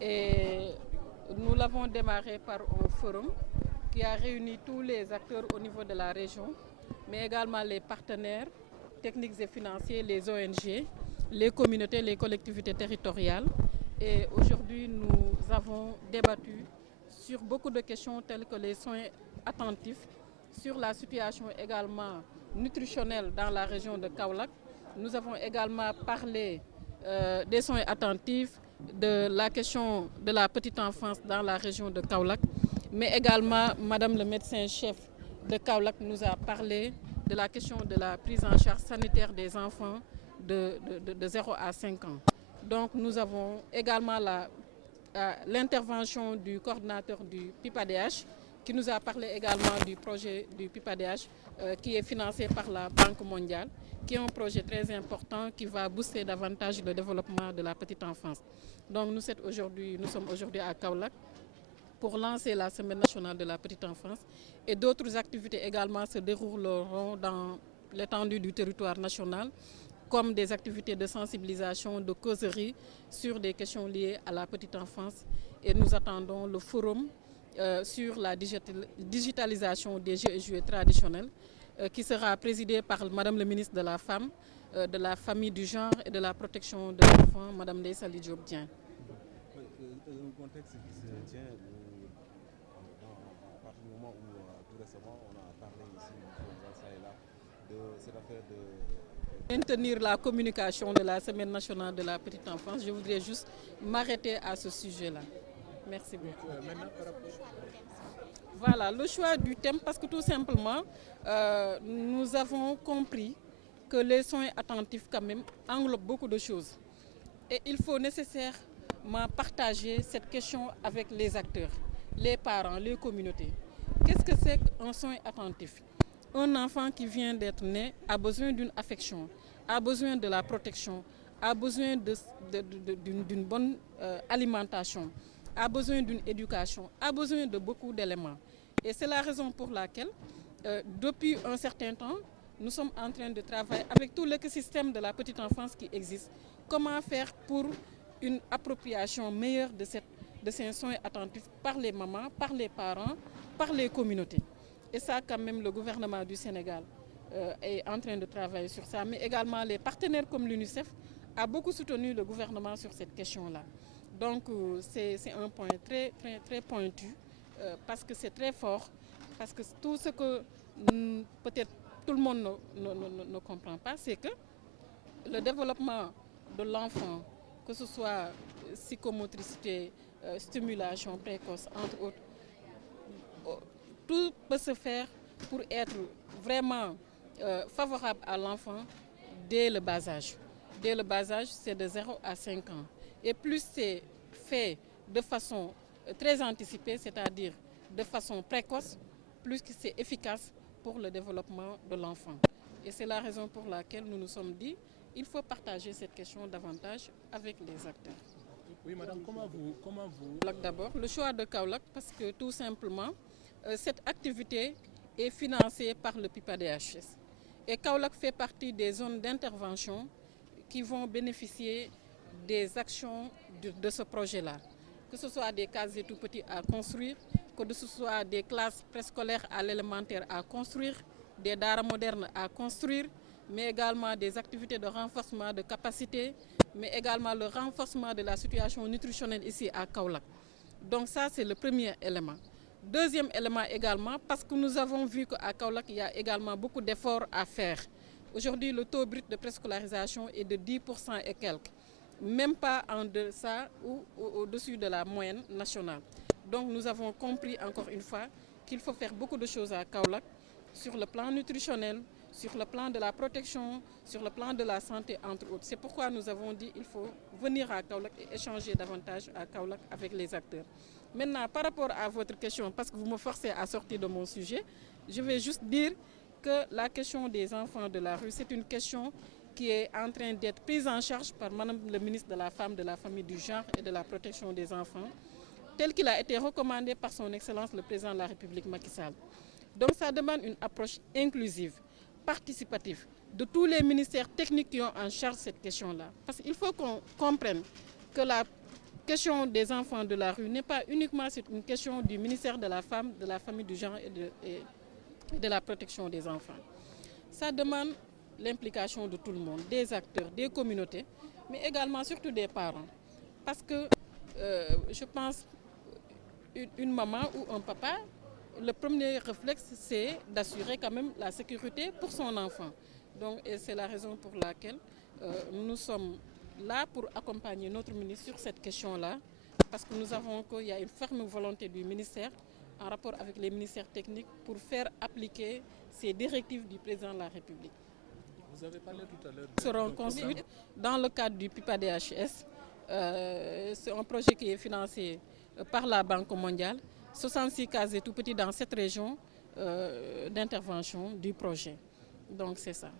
Et nous l'avons démarré par un forum qui a réuni tous les acteurs au niveau de la région, mais également les partenaires techniques et financiers, les ONG, les communautés, les collectivités territoriales. Et aujourd'hui, nous avons débattu sur beaucoup de questions telles que les soins attentifs, sur la situation également nutritionnelle dans la région de Kaolack. Nous avons également parlé des soins attentifs, de la question de la petite enfance dans la région de Kaolack, mais également Madame le médecin-chef de Kaolack nous a parlé de la question de la prise en charge sanitaire des enfants de 0 à 5 ans. Donc nous avons également l'intervention du coordinateur du PIPADH qui nous a parlé également du projet du PIPADH qui est financé par la Banque mondiale, qui est un projet très important qui va booster davantage le développement de la petite enfance. Donc nous sommes aujourd'hui à Kaolack pour lancer la Semaine nationale de la petite enfance et d'autres activités également se dérouleront dans l'étendue du territoire national comme des activités de sensibilisation, de causerie sur des questions liées à la petite enfance. Et nous attendons le forum sur la digitalisation des jeux et jouets traditionnels qui sera présidé par Madame le ministre de la Femme, de la Famille, du Genre et de la Protection de l'Enfant, Madame Ndeye Saly Diop Dieng. Un contexte qui se tient à partir du moment où tout récemment on a parlé ici, ça et là, de cette affaire de Maintenir la communication de la Semaine nationale de la petite enfance, je voudrais juste m'arrêter à ce sujet-là. Merci beaucoup. Voilà, le choix du thème, parce que tout simplement, nous avons compris que les soins attentifs quand même englobent beaucoup de choses. Et il faut nécessairement partager cette question avec les acteurs, les parents, les communautés. Qu'est-ce que c'est qu'un soin attentif? Un enfant qui vient d'être né a besoin d'une affection, a besoin de la protection, a besoin d'une bonne alimentation, a besoin d'une éducation, a besoin de beaucoup d'éléments. Et c'est la raison pour laquelle, depuis un certain temps, nous sommes en train de travailler avec tout l'écosystème de la petite enfance qui existe. Comment faire pour une appropriation meilleure de ces soins attentifs par les mamans, par les parents, par les communautés. Et ça, quand même, le gouvernement du Sénégal est en train de travailler sur ça. Mais également, les partenaires comme l'UNICEF ont beaucoup soutenu le gouvernement sur cette question-là. Donc, c'est un point très pointu parce que c'est très fort. Parce que tout ce que peut-être tout le monde ne comprend pas, c'est que le développement de l'enfant, que ce soit psychomotricité, stimulation précoce, entre autres, tout peut se faire pour être vraiment favorable à l'enfant dès le bas âge. Dès le bas âge, c'est de 0 à 5 ans. Et plus c'est fait de façon très anticipée, c'est-à-dire de façon précoce, plus c'est efficace pour le développement de l'enfant. Et c'est la raison pour laquelle nous nous sommes dit qu'il faut partager cette question davantage avec les acteurs. Oui, madame, comment vous... D'abord, le choix de Kaolack, parce que tout simplement, cette activité est financée par le PIPADHS. Et Kaolack fait partie des zones d'intervention qui vont bénéficier des actions de ce projet-là. Que ce soit des cases tout petits à construire, que ce soit des classes préscolaires à l'élémentaire à construire, des daras modernes à construire, mais également des activités de renforcement de capacité, mais également le renforcement de la situation nutritionnelle ici à Kaolack. Donc ça, c'est le premier élément. Deuxième élément également, parce que nous avons vu qu'à Kaolack, il y a également beaucoup d'efforts à faire. Aujourd'hui, le taux brut de préscolarisation est de 10% et quelques, même pas en deçà ou au-dessus de la moyenne nationale. Donc nous avons compris encore une fois qu'il faut faire beaucoup de choses à Kaolack sur le plan nutritionnel, sur le plan de la protection, sur le plan de la santé, entre autres. C'est pourquoi nous avons dit qu'il faut venir à Kaolack et échanger davantage à Kaolack avec les acteurs. Maintenant, par rapport à votre question, parce que vous me forcez à sortir de mon sujet, je vais juste dire que la question des enfants de la rue, c'est une question qui est en train d'être prise en charge par Madame le ministre de la Femme, de la Famille, du Genre et de la Protection des enfants, tel qu'il a été recommandé par son Excellence le Président de la République Macky Sall. Donc ça demande une approche inclusive, participative, de tous les ministères techniques qui ont en charge cette question-là. Parce qu'il faut qu'on comprenne que question des enfants de la rue n'est pas uniquement une question du ministère de la Femme, de la Famille, du Genre et de la protection des enfants. Ça demande l'implication de tout le monde, des acteurs, des communautés, mais également surtout des parents. Parce que je pense une maman ou un papa, le premier réflexe, c'est d'assurer quand même la sécurité pour son enfant. Donc, et c'est la raison pour laquelle nous sommes là pour accompagner notre ministre sur cette question-là, parce que nous avons qu'il y a une ferme volonté du ministère en rapport avec les ministères techniques pour faire appliquer ces directives du président de la République. Vous avez parlé tout à l'heure. Seront construites dans le cadre du PIPADHS. C'est un projet qui est financé par la Banque mondiale. 66 cases et tout petits dans cette région d'intervention du projet. Donc c'est ça.